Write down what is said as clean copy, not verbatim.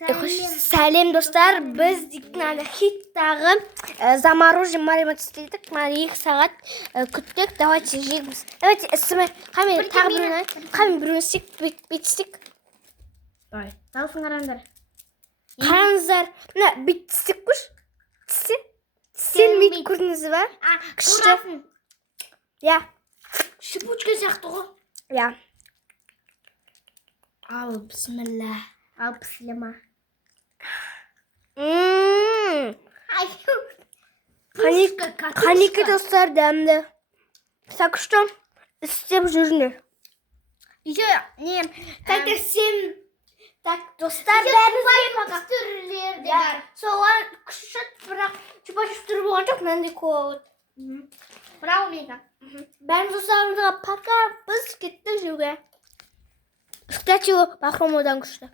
Сәлем достар, біз хиттағы заморожен маринад істедік. 2 сағат күттік. Давайте жегіміз. Давайте қаме біреуін істейік, бүйтістік. Даусын қараңдар. Қараңыздар, мына бүйтістік күш. Тістен бүйт көрдіңіз ба? Күшті. Я. Шипучка сияқты ғой. Я. Ал, бісміллә. Ал, пісілема. Қанекі достар дәмді. Сақышты істеп жүріне. Так, достар бәрімізге соған күшіт, бірақ жұпа-жұп түрі болған жоқ, мәнде код. Бәріміз достарымызға пока, біз кеттік жеуге. Кстати, Бахромодан күшті.